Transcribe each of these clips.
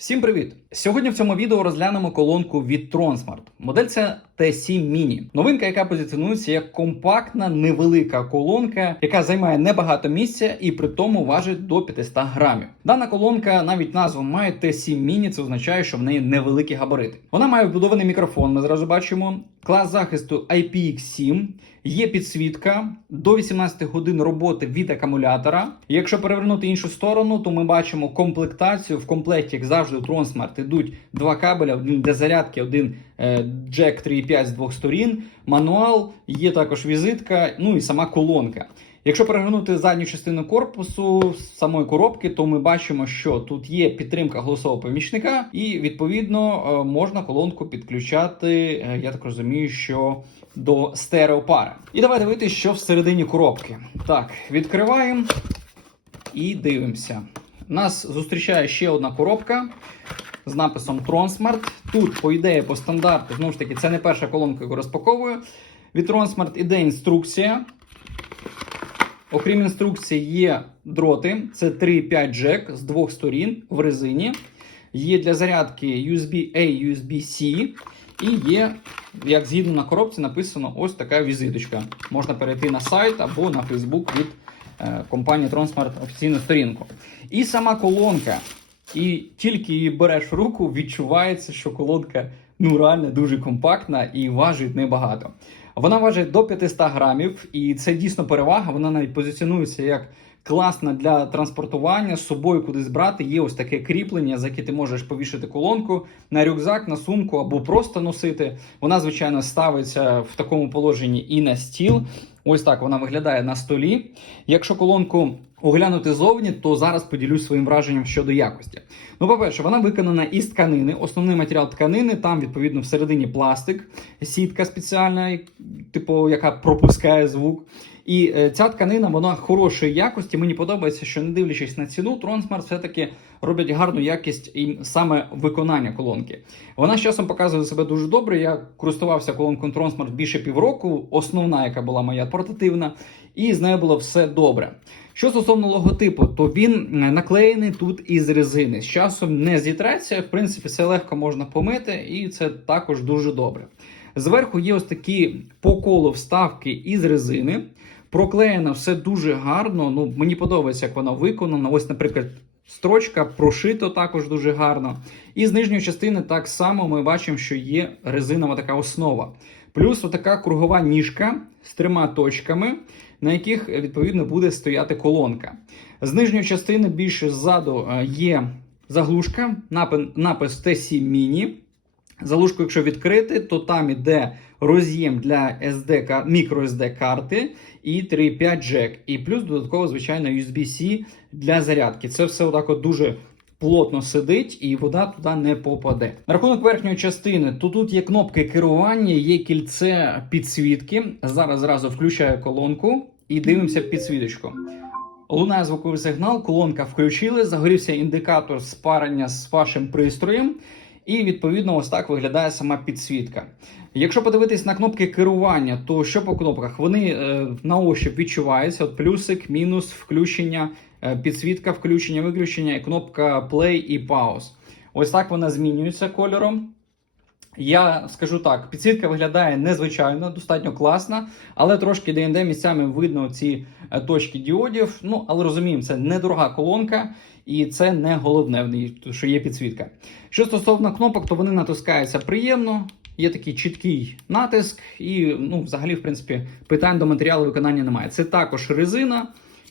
Всім привіт! Сьогодні в цьому відео розглянемо колонку від Tronsmart. Модель це T7 Mini. Новинка, яка позиціонується як компактна невелика колонка, яка займає небагато місця і при тому важить до 500 грамів. Дана колонка навіть назву має T7 Mini, це означає, що в неї невеликі габарити. Вона має вбудований мікрофон. Ми зразу бачимо. Клас захисту IPX7. Є підсвітка до 18 годин роботи від акумулятора. Якщо перевернути іншу сторону, то ми бачимо комплектацію. В комплекті, як завжди, у Tronsmart йдуть два кабеля: один для зарядки, один е, джек 3.5 з двох сторін, мануал, є також візитка, ну і сама колонка. Якщо переглянути задню частину корпусу самої коробки, то ми бачимо, що тут є підтримка голосового помічника, і відповідно е, можна колонку підключати. е, Я так розумію, що до стереопари. І давай дивитися, що всередині коробки. Так, відкриваємо і дивимося. Нас зустрічає ще одна коробка з написом Tronsmart. Тут, по ідеї, по стандарту, знову ж таки, це не перша колонка, яку розпаковую. Від Tronsmart іде інструкція. Окрім інструкції, є дроти. Це 3,5 джек з двох сторін в резині. Є для зарядки USB-A, USB-C. І є, як згідно на коробці, написано ось така візиточка. Можна перейти на сайт або на Facebook від компанії Тронсмарт офіційну сторінку. І сама колонка. І тільки її береш в руку, відчувається, що колонка ну реально дуже компактна і важить небагато. Вона важить до 500 грамів, і це дійсно перевага. Вона навіть позиціонується як класна для транспортування з собою кудись брати. Є ось таке кріплення, за яке ти можеш повішати колонку на рюкзак, на сумку або просто носити. Вона, звичайно, ставиться в такому положенні і на стіл. Ось так вона виглядає на столі. Якщо колонку оглянути зовні, то зараз поділюсь своїм враженням щодо якості. Ну, по-перше, вона виконана із тканини. Основний матеріал тканини, там, відповідно, всередині пластик, сітка спеціальна, типу, яка пропускає звук. І е, ця тканина вона хорошої якості. Мені подобається, що не дивлячись на ціну, Tronsmart все-таки роблять гарну якість і саме виконання колонки. Вона з часом показує себе дуже добре. Я користувався колонкою Tronsmart більше півроку, основна, яка була моя портативна, і з нею було все добре. Що стосовно логотипу, то він е, наклеєний тут із резини. З часом не зітреться, в принципі, все легко можна помити, і це також дуже добре. Зверху є ось такі по колу вставки із резини. Проклеєно все дуже гарно. Ну, мені подобається, як воно виконано. Ось, наприклад, строчка прошито також дуже гарно. І з нижньої частини так само ми бачимо, що є резинова така основа. Плюс отака кругова ніжка з трьома точками, на яких відповідно буде стояти колонка. З нижньої частини більше ззаду е, є заглушка, напис T7 Mini. Залужку, якщо відкрити, то там іде роз'єм для SD, мікро SD карти і 3.5 джек. І плюс додатково, звичайно, USB-C для зарядки. Це все отак от дуже плотно сидить і вода туди не попаде. На рахунок верхньої частини, то тут є кнопки керування, є кільце підсвітки. Зараз зразу включаю колонку і дивимося підсвіточку. Лунає звуковий сигнал, колонка включили, загорівся індикатор спарення з вашим пристроєм. І відповідно ось так виглядає сама підсвітка. Якщо подивитись на кнопки керування, то що по кнопках? Вони е, на ощупь відчуваються: от плюсик, мінус, включення, е, підсвітка, включення, виключення, і кнопка play і pause. Ось так вона змінюється кольором. Я скажу так, підсвітка виглядає незвичайно, достатньо класна, але трошки де місцями видно ці е, точки діодів. Ну, але розуміємо, це недорога колонка, і це не головне в ній, що є підсвітка. Що стосовно кнопок, то вони натискаються приємно, є такий чіткий натиск, і ну, взагалі, в принципі, питань до матеріалу виконання немає. Це також резина,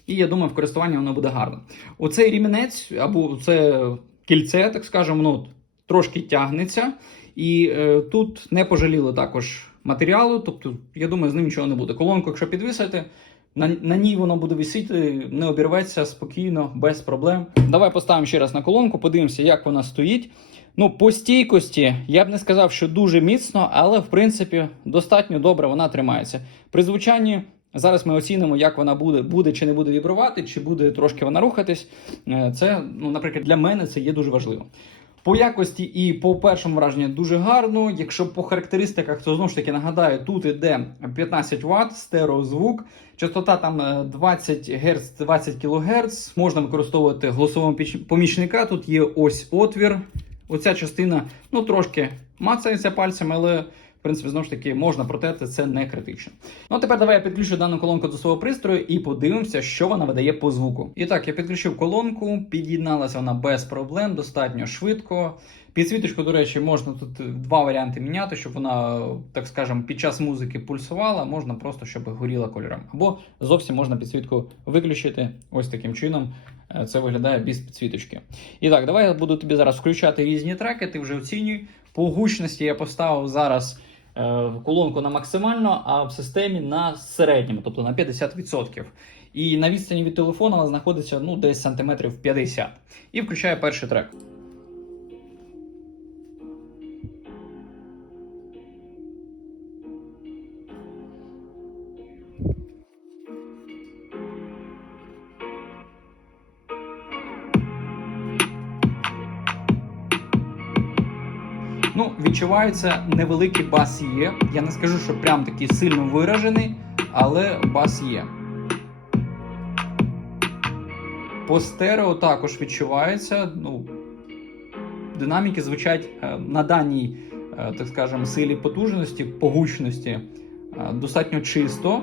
і я думаю, в користуванні воно буде гарно. Оцей рімінець або це кільце, так скажемо, воно трошки тягнеться. І е, тут не пожаліли також матеріалу, тобто, я думаю, з ним нічого не буде. Колонку, якщо підвісити, на, на ній воно буде висіти, не обірветься спокійно, без проблем. Давай поставимо ще раз на колонку, подивимося, як вона стоїть. Ну, по стійкості я б не сказав, що дуже міцно, але в принципі достатньо добре вона тримається. При звучанні зараз ми оцінимо, як вона буде, буде чи не буде вібрувати, чи буде трошки вона рухатись. Е, Це, ну, наприклад, для мене це є дуже важливо. По якості і по першому враженню дуже гарно. Якщо по характеристиках, то знову ж таки нагадаю, тут іде 15 Вт, стереозвук, частота там е, 20 Гц, 20 кГц. Можна використовувати голосового помічника. Тут є ось отвір. Оця частина ну трошки мацається пальцями, але в принципі знову ж таки можна протерти, це не критично. Ну а тепер давай я підключу дану колонку до свого пристрою і подивимося, що вона видає по звуку. І так, я підключив колонку, під'єдналася вона без проблем, достатньо швидко. Підсвіточку, до речі, можна тут два варіанти міняти, щоб вона, так скажемо, під час музики пульсувала, можна просто, щоб горіла кольором. Або зовсім можна підсвітку виключити ось таким чином. Е, Це виглядає без підсвіточки. І так, давай я буду тобі зараз включати різні треки, ти вже оцінюй. По гучності я поставив зараз колонку на максимально, а в системі на середньому, тобто на 50%. І на відстані від телефона вона знаходиться ну, десь сантиметрів 50. І включаю перший трек. Відчувається невеликий бас є. Я не скажу, що прям такий сильно виражений, але бас є. По стерео також відчувається. Ну, динаміки звучать е, на даній, е, так скажемо, силі потужності, по гучності е, достатньо чисто.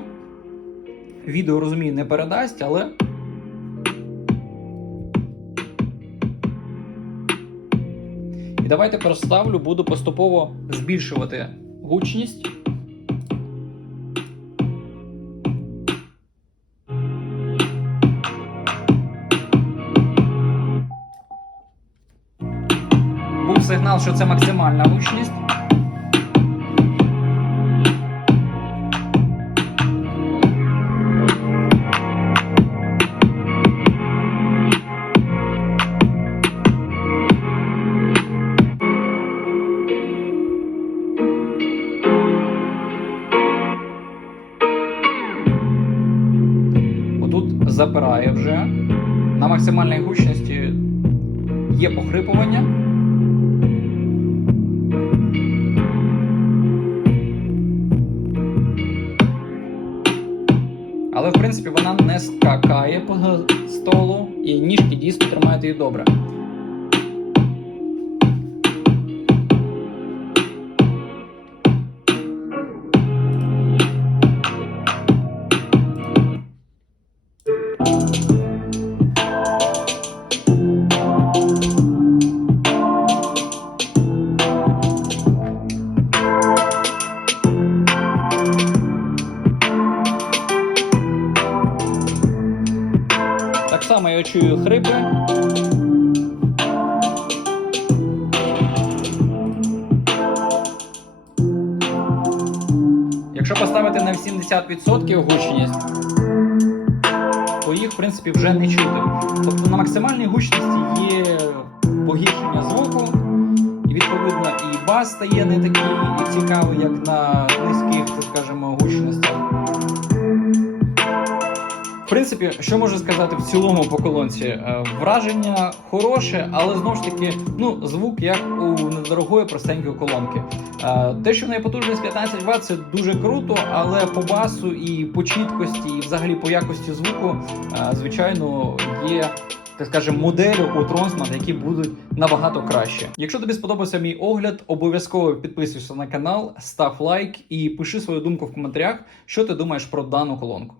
Відео розумію, не передасть, але Давайте проставлю, буду поступово збільшувати гучність. Був сигнал, що це максимальна гучність. На максимальній гучності є похрипування. Але в принципі вона не скакає по столу і ніжки дійсно тримають її добре. Чую хрипи. Якщо поставити на 70% гучність, то їх, в принципі, вже не чути. Тобто на максимальній гучності є погіршення звуку, і відповідно і бас стає не такий цікавий, як на низьких, В принципі, що можу сказати в цілому по колонці? Е, Враження хороше, але знову ж таки, ну, звук як у недорогої простенької колонки. Е, Те, що в неї потужність 15 Вт, це дуже круто, але по басу і по чіткості, і взагалі по якості звуку, е, звичайно, є. Так скажемо, моделі у Трonsман, які будуть набагато краще. Якщо тобі сподобався мій огляд, обов'язково підписуйся на канал, став лайк і пиши свою думку в коментарях, що ти думаєш про дану колонку.